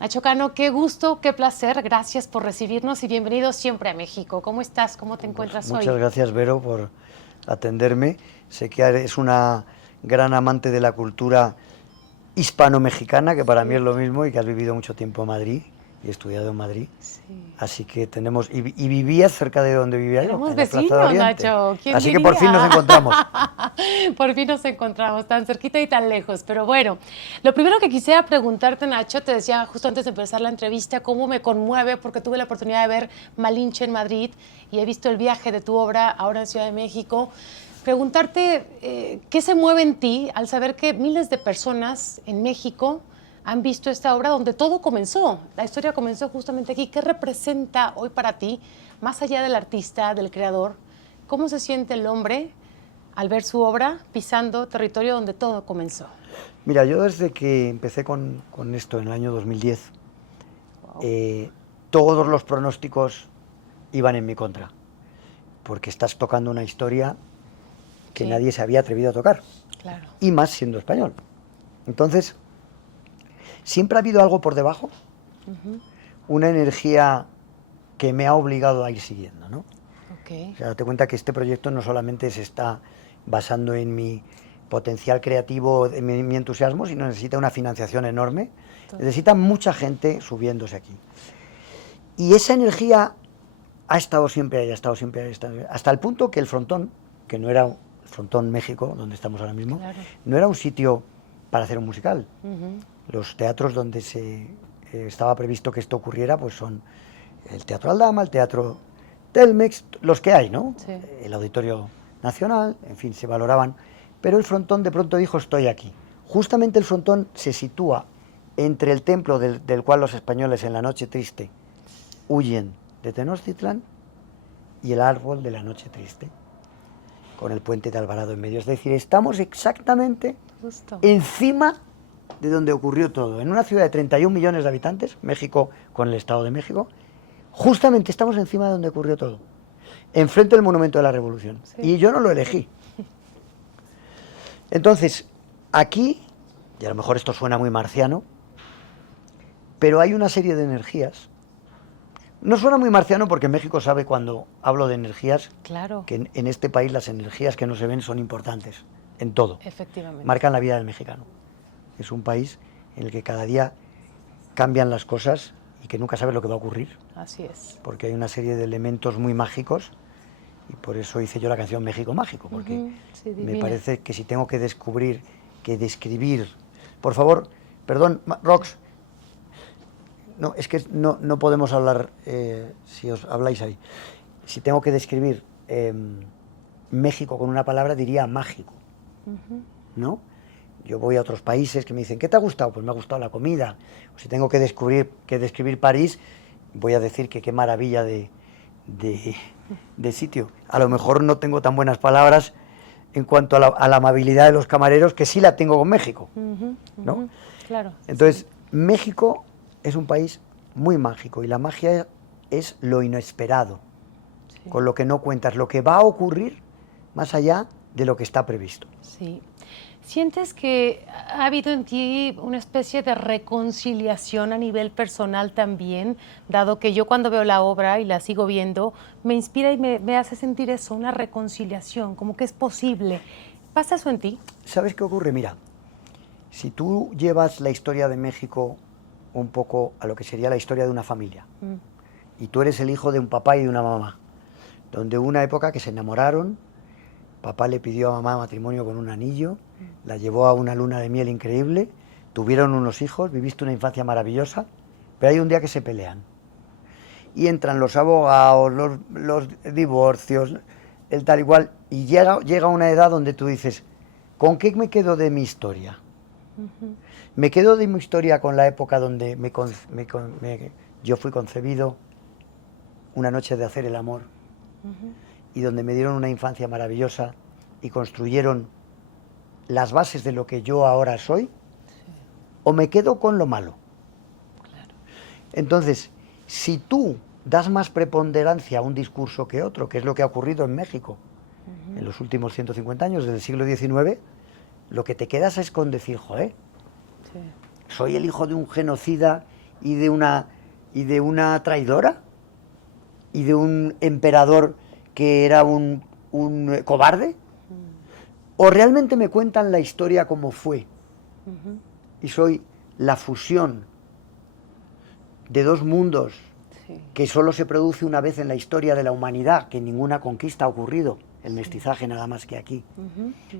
Nacho Cano, qué gusto, qué placer. Gracias por recibirnos y bienvenido siempre a México. ¿Cómo estás? ¿Cómo te encuentras hoy? Muchas gracias, Vero, por atenderme. Sé que eres una gran amante de la cultura hispano-mexicana, que para mí es Sí, lo mismo, y que has vivido mucho tiempo en Madrid y estudiado en Madrid. sí. Así que tenemos... Y vivías cerca de donde vivía yo, Éramos en la Plaza de vecinos, Oriente. Nacho. ¿Quién Así que por fin nos diría? encontramos. Por fin nos encontramos, tan cerquita y tan lejos. Pero bueno, lo primero que quisiera preguntarte, Nacho, te decía justo antes de empezar la entrevista, cómo me conmueve, porque tuve la oportunidad de ver Malinche en Madrid y he visto el viaje de tu obra ahora en Ciudad de México. Preguntarte, ¿qué se mueve en ti al saber que miles de personas en México han visto esta obra donde todo comenzó? La historia comenzó justamente aquí. ¿Qué representa hoy para ti, más allá del artista, del creador? ¿Cómo se siente el hombre al ver su obra pisando territorio donde todo comenzó? Mira, yo desde que empecé con esto en el año 2010, Wow. todos los pronósticos iban en mi contra, porque estás tocando una historia que Sí, nadie se había atrevido a tocar, claro. y más siendo español. Entonces, siempre ha habido algo por debajo, una energía que me ha obligado a ir siguiendo, ¿no? Ok. O sea, date cuenta que este proyecto no solamente se está basando en mi potencial creativo, en mi entusiasmo, sino necesita una financiación enorme, necesita mucha gente subiéndose aquí. Y esa energía ha estado siempre ahí, ha estado siempre ahí, hasta el punto que el Frontón, que no era el Frontón México, donde estamos ahora mismo, Claro. no era un sitio para hacer un musical. Ujú. Los teatros donde estaba previsto que esto ocurriera, pues son el Teatro Aldama, el Teatro Telmex, los que hay, ¿no? Sí. El Auditorio Nacional, en fin, se valoraban. Pero el Frontón de pronto dijo, estoy aquí. Justamente el Frontón se sitúa entre el templo del cual los españoles en la noche triste huyen de Tenochtitlán y el árbol de la noche triste, con el puente de Alvarado en medio. Es decir, estamos exactamente Justo. encima de donde ocurrió todo. En una ciudad de 31 millones de habitantes, México con el Estado de México, justamente estamos encima de donde ocurrió todo. Enfrente del Monumento de la Revolución. Sí. Y yo no lo elegí. Entonces, aquí, y a lo mejor esto suena muy marciano, pero hay una serie de energías. No suena muy marciano porque México sabe cuando hablo de energías Claro. que en este país las energías que no se ven son importantes, en todo. Efectivamente. Marcan la vida del mexicano. Es un país en el que cada día cambian las cosas y que nunca sabes lo que va a ocurrir, Así es. porque hay una serie de elementos muy mágicos y por eso hice yo la canción México Mágico, porque Sí, me divina. parece que si tengo que describir... Por favor, perdón, Rox, no, es que no podemos hablar si os habláis ahí. Si tengo que describir México con una palabra, diría mágico, ¿no? Yo voy a otros países que me dicen, ¿qué te ha gustado? Pues me ha gustado la comida. O si tengo que describir París, voy a decir que qué maravilla de sitio. A lo mejor no tengo tan buenas palabras en cuanto a la amabilidad de los camareros, que sí la tengo con México, ¿no? Claro. Entonces, México es un país muy mágico y la magia es lo inesperado, Sí. con lo que no cuentas, lo que va a ocurrir más allá de lo que está previsto. Sí. ¿Sientes que ha habido en ti una especie de reconciliación a nivel personal también, dado que yo cuando veo la obra y la sigo viendo, me inspira y me hace sentir eso, una reconciliación, como que es posible? ¿Pasa eso en ti? ¿Sabes qué ocurre? Mira, si tú llevas la historia de México un poco a lo que sería la historia de una familia, y tú eres el hijo de un papá y de una mamá, donde hubo una época que se enamoraron, papá le pidió a mamá matrimonio con un anillo, la llevó a una luna de miel increíble, tuvieron unos hijos, viviste una infancia maravillosa, pero hay un día que se pelean. Y entran los abogados, los divorcios, el tal igual, y llega una edad donde tú dices, ¿con qué me quedo de mi historia? Me quedo de mi historia con la época donde yo fui concebido, una noche de hacer el amor, y donde me dieron una infancia maravillosa y construyeron las bases de lo que yo ahora soy, o me quedo con lo malo. Claro. Entonces, si tú das más preponderancia a un discurso que otro, que es lo que ha ocurrido en México en los últimos 150 años, desde el siglo XIX, lo que te quedas es con decir, joder, Sí. soy el hijo de un genocida y de una traidora y de un emperador que era un cobarde? ¿O realmente me cuentan la historia como fue? Y soy la fusión de dos mundos que solo se produce una vez en la historia de la humanidad, que en ninguna conquista ha ocurrido, el mestizaje nada más que aquí,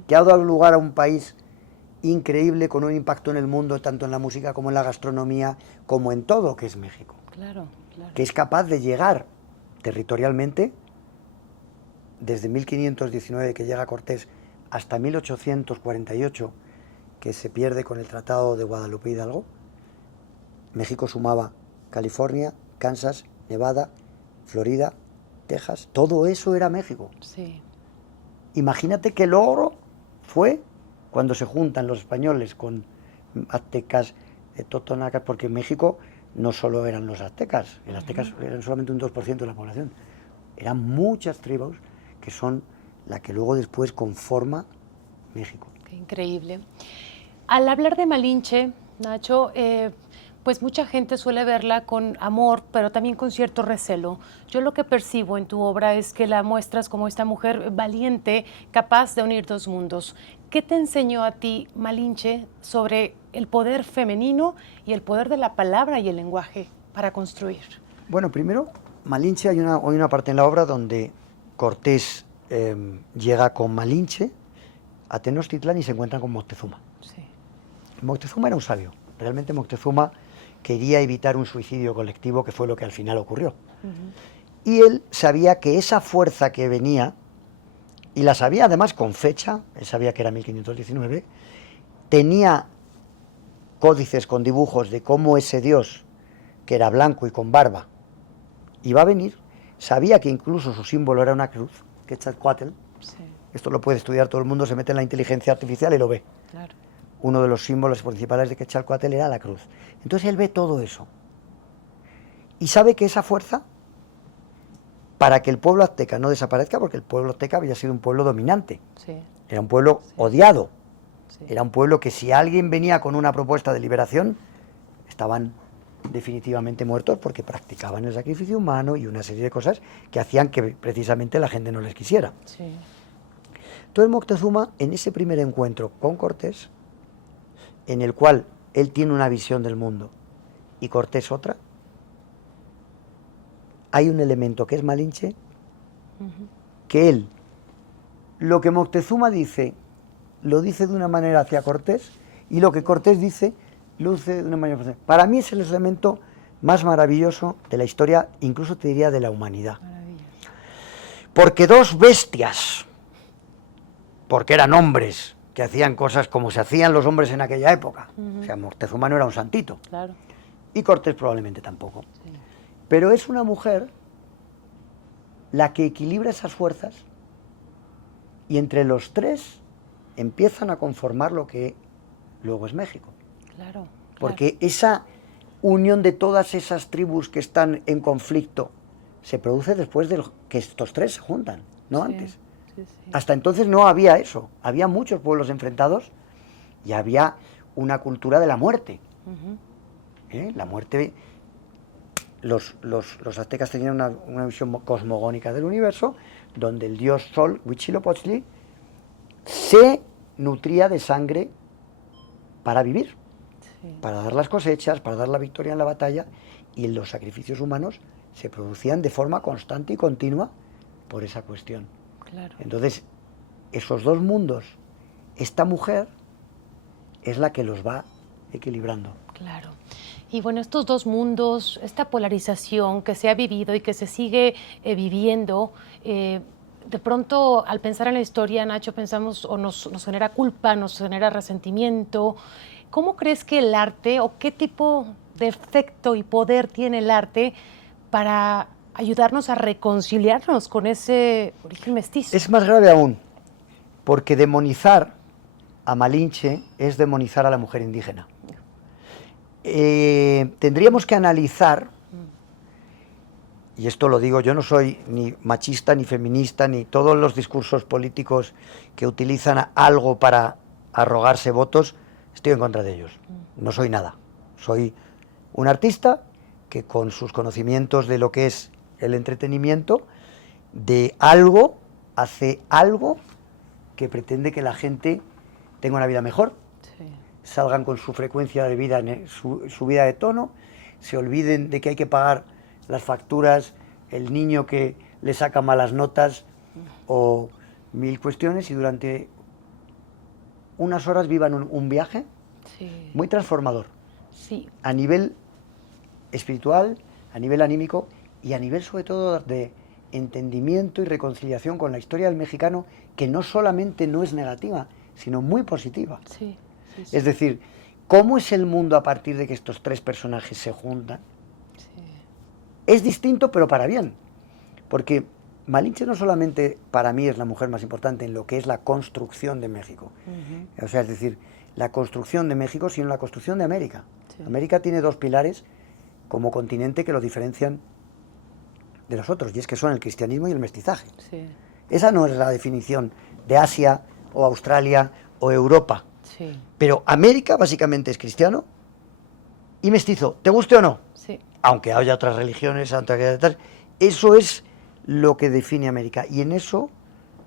que ha dado lugar a un país increíble con un impacto en el mundo, tanto en la música como en la gastronomía, como en todo, que es México. Claro, claro. Que es capaz de llegar territorialmente, desde 1519 que llega Cortés hasta 1848, que se pierde con el Tratado de Guadalupe Hidalgo. México sumaba California, Kansas, Nevada, Florida, Texas, todo eso era México. Sí. Imagínate qué logro fue cuando se juntan los españoles con aztecas, totonacas, porque México no solo eran los aztecas, los aztecas eran solamente un 2% de la población, eran muchas tribus que son la que luego después conforma México. Qué increíble. Al hablar de Malinche, Nacho, pues mucha gente suele verla con amor, pero también con cierto recelo. Yo lo que percibo en tu obra es que la muestras como esta mujer valiente, capaz de unir dos mundos. ¿Qué te enseñó a ti Malinche sobre el poder femenino y el poder de la palabra y el lenguaje para construir? Bueno, primero, Malinche, hay una parte en la obra donde Cortés llega con Malinche a Tenochtitlán y se encuentran con Moctezuma. Sí. Moctezuma era un sabio. Realmente Moctezuma quería evitar un suicidio colectivo, que fue lo que al final ocurrió. Y él sabía que esa fuerza que venía, y la sabía además con fecha, él sabía que era 1519, tenía códices con dibujos de cómo ese dios, que era blanco y con barba, iba a venir. Sabía que incluso su símbolo era una cruz, Quetzalcóatl. Sí. Esto lo puede estudiar todo el mundo, se mete en la inteligencia artificial y lo ve. Claro. Uno de los símbolos principales de Quetzalcóatl era la cruz. Entonces él ve todo eso. Y sabe que esa fuerza, para que el pueblo azteca no desaparezca, porque el pueblo azteca había sido un pueblo dominante, Sí. era un pueblo odiado, Sí. era un pueblo que si alguien venía con una propuesta de liberación, estaban definitivamente muertos porque practicaban el sacrificio humano y una serie de cosas que hacían que precisamente la gente no les quisiera. Sí. Entonces Moctezuma, en ese primer encuentro con Cortés, en el cual él tiene una visión del mundo y Cortés otra, hay un elemento que es Malinche, que él, lo que Moctezuma dice, lo dice de una manera hacia Cortés, y lo que Cortés dice, lo dice de una manera hacia... Para mí es el elemento más maravilloso de la historia, incluso te diría de la humanidad. Maravilla. Porque dos bestias, porque eran hombres que hacían cosas como se hacían los hombres en aquella época, o sea, Moctezuma no era un santito, Claro. y Cortés probablemente tampoco. Sí. Pero es una mujer la que equilibra esas fuerzas y entre los tres empiezan a conformar lo que luego es México. Claro. Porque esa unión de todas esas tribus que están en conflicto se produce después de que estos tres se juntan, no Sí, antes. sí, sí. Hasta entonces no había eso, había muchos pueblos enfrentados y había una cultura de la muerte. La muerte, los aztecas tenían una visión cosmogónica del universo, donde el dios Sol, Huitzilopochtli, se nutría de sangre para vivir, Sí. para dar las cosechas, para dar la victoria en la batalla, y los sacrificios humanos se producían de forma constante y continua por esa cuestión. Claro. Entonces, esos dos mundos, esta mujer es la que los va equilibrando. Claro. Y bueno, estos dos mundos, esta polarización que se ha vivido y que se sigue viviendo, de pronto al pensar en la historia, Nacho, pensamos o nos genera culpa, nos genera resentimiento. ¿Cómo crees que el arte o qué tipo de efecto y poder tiene el arte para ayudarnos a reconciliarnos con ese origen mestizo? Es más grave aún, porque demonizar a Malinche es demonizar a la mujer indígena. Tendríamos que analizar, y esto lo digo, yo no soy ni machista ni feminista, ni todos los discursos políticos que utilizan algo para arrogarse votos, estoy en contra de ellos. No soy nada. Soy Un artista que con sus conocimientos de lo que es el entretenimiento, de algo, hace algo que pretende que la gente tenga una vida mejor, sí, salgan con su frecuencia de vida, su vida de tono, se olviden de que hay que pagar las facturas, el niño que le saca malas notas o mil cuestiones, y durante unas horas vivan un viaje, sí, muy transformador, sí, a nivel espiritual, a nivel anímico y a nivel sobre todo de entendimiento y reconciliación con la historia del mexicano, que no solamente no es negativa, sino muy positiva. Sí, sí, sí. Es decir, ¿cómo es el mundo a partir de que estos tres personajes se juntan? Sí. Es distinto, pero para bien, porque Malinche no solamente para mí es la mujer más importante en lo que es la construcción de México, o sea, es decir, la construcción de México, sino la construcción de América. Sí. América tiene dos pilares como continente que lo diferencian de los otros, y es que son el cristianismo y el mestizaje. Sí. Esa no es la definición de Asia o Australia o Europa. Sí. Pero América básicamente es cristiano y mestizo, ¿te guste o no? Sí. Aunque haya otras religiones, eso es lo que define América. Y en eso,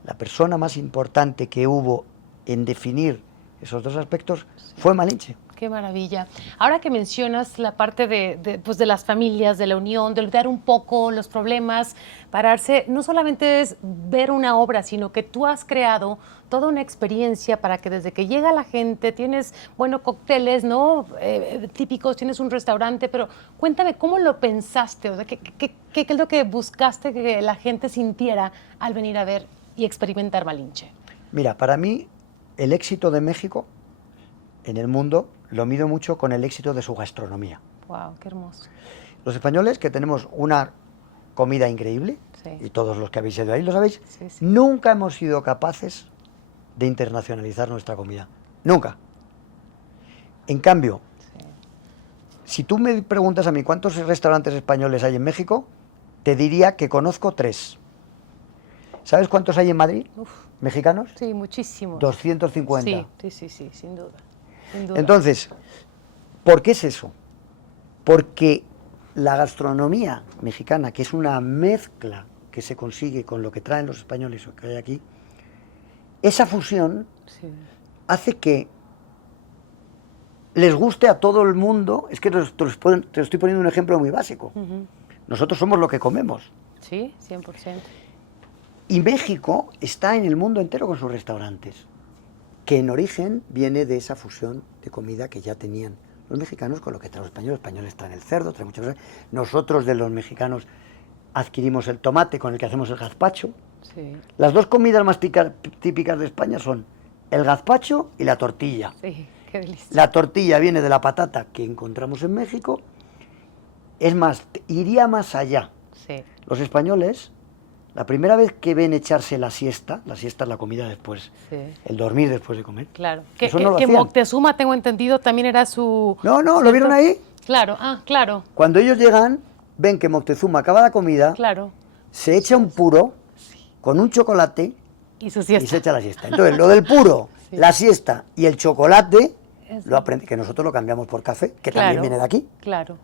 la persona más importante que hubo en definir esos dos aspectos fue Malinche. Qué maravilla. Ahora que mencionas la parte pues de las familias, de la unión, de olvidar un poco los problemas, pararse, no solamente es ver una obra, sino que tú has creado toda una experiencia para que desde que llega la gente, tienes, bueno, cócteles, ¿no? Típicos, tienes un restaurante, pero cuéntame cómo lo pensaste, o sea, ¿qué es lo que buscaste que la gente sintiera al venir a ver y experimentar Malinche? Mira, para mí el éxito de México en el mundo lo mido mucho con el éxito de su gastronomía. ¡Wow! ¡Qué hermoso! Los españoles, que tenemos una comida increíble, sí, y todos los que habéis ido ahí lo sabéis, sí, sí, nunca hemos sido capaces de internacionalizar nuestra comida. Nunca. En cambio, sí, si tú me preguntas a mí cuántos restaurantes españoles hay en México, te diría que conozco 3. ¿Sabes cuántos hay en Madrid? Uf, ¿mexicanos? Sí, muchísimos. 250. Sí, sin duda. Entonces, ¿por qué es eso? Porque la gastronomía mexicana, que es una mezcla que se consigue con lo que traen los españoles o que hay aquí, esa fusión sí, hace que les guste a todo el mundo. Es que te estoy poniendo un ejemplo muy básico. Nosotros somos lo que comemos. Sí, 100%. Y México está en el mundo entero con sus restaurantes, que en origen viene de esa fusión de comida que ya tenían los mexicanos con lo que traen los españoles traen el cerdo, traen muchas cosas. Nosotros de los mexicanos adquirimos el tomate con el que hacemos el gazpacho. Sí. Las dos comidas más típicas de España son el gazpacho y la tortilla. Sí, qué delicia. La tortilla viene de la patata que encontramos en México. Es más, iría más allá. Sí. Los españoles, la primera vez que ven echarse la siesta es la comida después, sí, el dormir después de comer. Claro, que Moctezuma, tengo entendido, también era su... No, ¿cierto? ¿Lo vieron ahí? Claro, claro. Cuando ellos llegan, ven que Moctezuma acaba la comida, claro, se echa un puro con un chocolate y su siesta, y se echa la siesta. Entonces, lo del puro, sí, la siesta y el chocolate, lo aprendí, que nosotros lo cambiamos por café, que claro, también viene de aquí. Claro.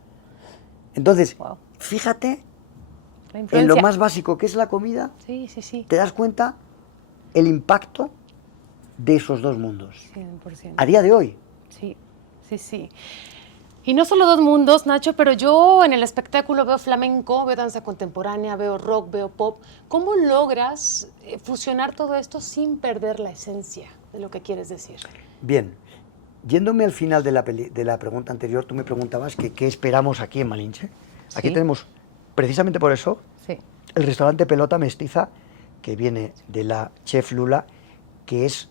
Entonces, wow, fíjate en lo más básico que es la comida, sí, sí, sí, te das cuenta el impacto de esos dos mundos. 100%. A día de hoy. Sí, sí, sí. Y no solo dos mundos, Nacho, pero yo en el espectáculo veo flamenco, veo danza contemporánea, veo rock, veo pop. ¿Cómo logras fusionar todo esto sin perder la esencia de lo que quieres decir? Bien, yéndome al final de la pregunta anterior, tú me preguntabas que qué esperamos aquí en Malinche. ¿Sí? Aquí tenemos, precisamente por eso, sí, el restaurante Pelota Mestiza, que viene de la chef Lula, que es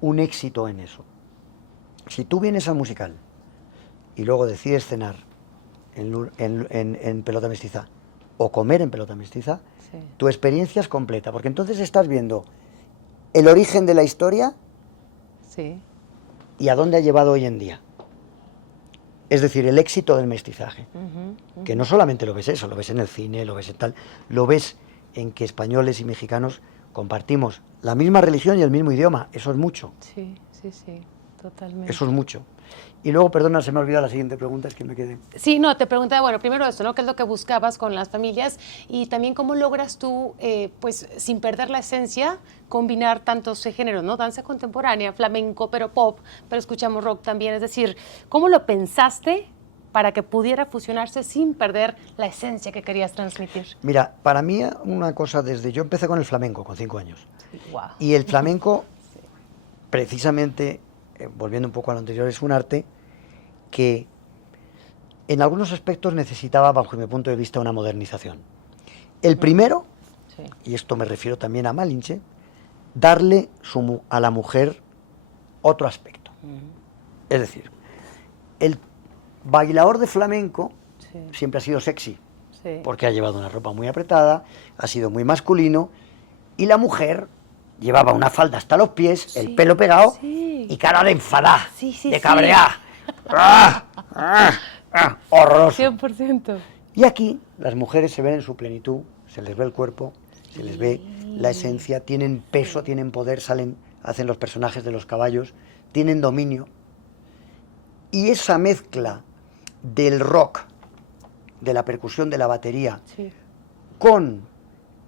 un éxito en eso. Si tú vienes al musical y luego decides cenar en Pelota Mestiza o comer en Pelota Mestiza, sí, tu experiencia es completa, porque entonces estás viendo el origen de la historia, sí, y a dónde ha llevado hoy en día. Es decir, el éxito del mestizaje, que no solamente lo ves eso, lo ves en el cine, lo ves en tal, lo ves en que españoles y mexicanos compartimos la misma religión y el mismo idioma, eso es mucho. Sí, sí, sí. Totalmente. Eso es mucho. Y luego, perdona, se me ha olvidado la siguiente pregunta, es que me quedé. Sí, no, te preguntaba, bueno, primero esto, ¿no? ¿Qué es lo que buscabas con las familias? Y también cómo logras tú, pues, sin perder la esencia, combinar tantos géneros, ¿no? Danza contemporánea, flamenco, pero pop, pero escuchamos rock también. Es decir, ¿cómo lo pensaste para que pudiera fusionarse sin perder la esencia que querías transmitir? Mira, para mí una cosa yo empecé con el flamenco con 5 años. Sí, wow. Y el flamenco, precisamente, volviendo un poco a lo anterior, es un arte que en algunos aspectos necesitaba, bajo mi punto de vista, una modernización. El primero, Sí. y esto me refiero también a Malinche, darle a la mujer otro aspecto. Es decir, el bailador de flamenco Sí. siempre ha sido sexy, Sí. porque ha llevado una ropa muy apretada, ha sido muy masculino, y la mujer llevaba una falda hasta los pies, el Sí, pelo pegado sí. y cara de enfadá, Sí, sí, de sí. cabreá. ¡Ah! ¡Ah! ¡Ah! Horroroso. 100%. Y aquí las mujeres se ven en su plenitud, se les ve el cuerpo, se les ve la esencia, tienen peso, tienen poder, hacen los personajes de los caballos, tienen dominio. Y esa mezcla del rock, de la percusión, de la batería, Sí. con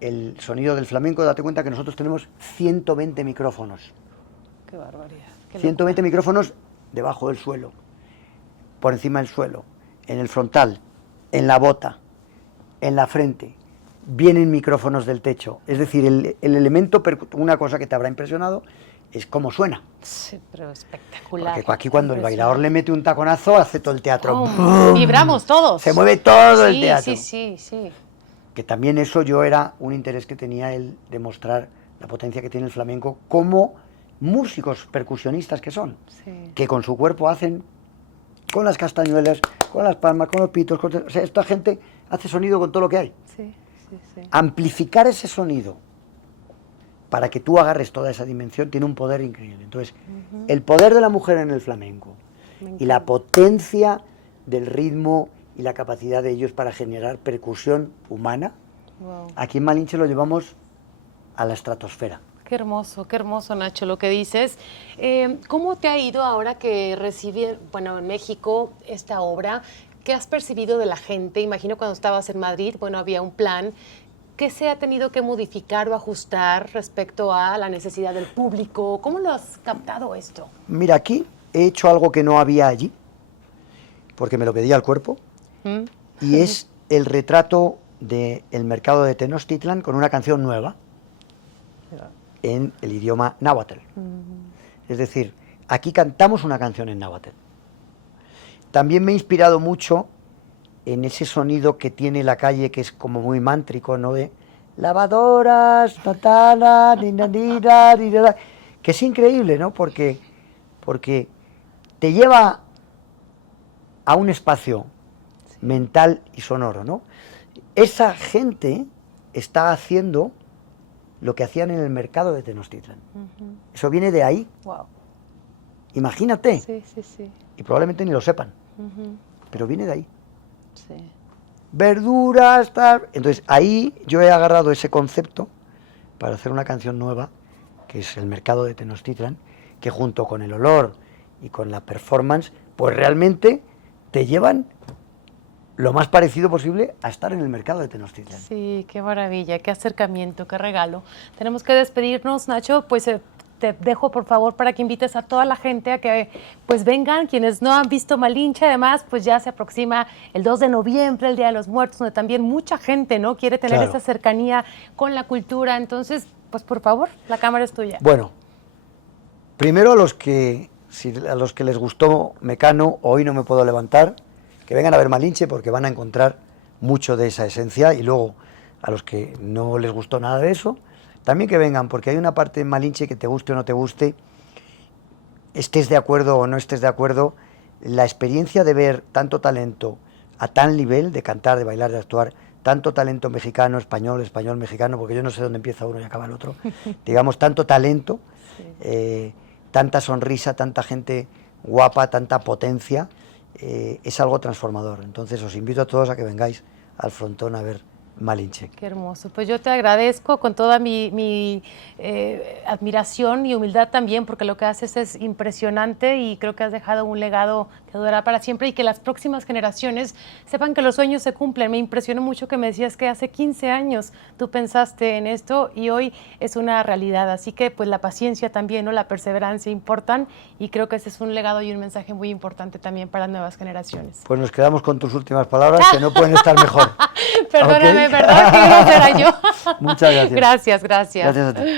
el sonido del flamenco, date cuenta que nosotros tenemos 120 micrófonos. Qué barbaridad. Qué 120 locura. micrófonos debajo del suelo, por encima del suelo, en el frontal, en la bota, en la frente. Vienen micrófonos del techo. Es decir, el elemento, una cosa que te habrá impresionado, es cómo suena. Sí, pero espectacular. Porque aquí cuando el bailador le mete un taconazo, hace todo el teatro. ¡Bum! Vibramos todos. Se mueve todo el Sí, teatro. sí, sí. Que también eso yo era un interés que tenía el demostrar la potencia que tiene el flamenco como músicos percusionistas que son, Sí. que con su cuerpo hacen, con las castañuelas, con las palmas, con los pitos, o sea, esta gente hace sonido con todo lo que hay. Sí, sí, sí. Amplificar ese sonido para que tú agarres toda esa dimensión tiene un poder increíble. Entonces, el poder de la mujer en el flamenco Me y la encanta. potencia del ritmo y la capacidad de ellos para generar percusión humana, Wow. aquí en Malinche lo llevamos a la estratosfera. Qué hermoso, Nacho, lo que dices. ¿Cómo te ha ido ahora que recibí, bueno, en México esta obra? ¿Qué has percibido de la gente? Imagino cuando estabas en Madrid, bueno, había un plan. ¿Qué se ha tenido que modificar o ajustar respecto a la necesidad del público? ¿Cómo lo has captado esto? Mira, aquí he hecho algo que no había allí, porque me lo pedía el cuerpo, ¿Mm? y es el retrato del mercado de Tenochtitlan con una canción nueva en el idioma náhuatl. Es decir, aquí cantamos una canción en náhuatl. También me he inspirado mucho en ese sonido que tiene la calle, que es como muy mántrico, ¿no? De lavadoras, tatana, ninanira, ninana, que es increíble, ¿no? Porque te lleva a un espacio mental y sonoro, ¿no? Esa gente está haciendo lo que hacían en el mercado de Tenochtitlan. Eso viene de ahí, Wow. imagínate, Sí, sí, sí. y probablemente ni lo sepan, pero viene de ahí. Sí. Verduras, tal. Entonces ahí yo he agarrado ese concepto para hacer una canción nueva, que es el mercado de Tenochtitlan, que junto con el olor y con la performance, pues realmente te llevan lo más parecido posible a estar en el mercado de Tenochtitlan. Sí, qué maravilla, qué acercamiento, qué regalo. Tenemos que despedirnos, Nacho, pues te dejo por favor para que invites a toda la gente a que pues vengan, quienes no han visto Malinche, además pues ya se aproxima el 2 de noviembre, el Día de los Muertos, donde también mucha gente no quiere tener Claro. esa cercanía con la cultura, entonces pues por favor, la cámara es tuya. Bueno, primero a los que les gustó Mecano, Hoy no me puedo levantar, que vengan a ver Malinche porque van a encontrar mucho de esa esencia, y luego a los que no les gustó nada de eso, también que vengan, porque hay una parte en Malinche que te guste o no te guste, estés de acuerdo o no estés de acuerdo, la experiencia de ver tanto talento a tal nivel, de cantar, de bailar, de actuar, tanto talento mexicano, español, español, mexicano, porque yo no sé dónde empieza uno y acaba el otro, digamos, tanto talento, tanta sonrisa, tanta gente guapa, tanta potencia, es algo transformador. Entonces os invito a todos a que vengáis al frontón a ver Malinche. Qué hermoso. Pues yo te agradezco con toda mi admiración y humildad también, porque lo que haces es impresionante y creo que has dejado un legado que durará para siempre y que las próximas generaciones sepan que los sueños se cumplen. Me impresionó mucho que me decías que hace 15 años tú pensaste en esto y hoy es una realidad. Así que pues la paciencia también, ¿no? La perseverancia importan y creo que ese es un legado y un mensaje muy importante también para las nuevas generaciones. Pues nos quedamos con tus últimas palabras, que no pueden estar mejor. Perdóname, ¿Okay? ¿verdad? ¿Qué grosera yo? Muchas gracias. Gracias, gracias. Gracias a ti.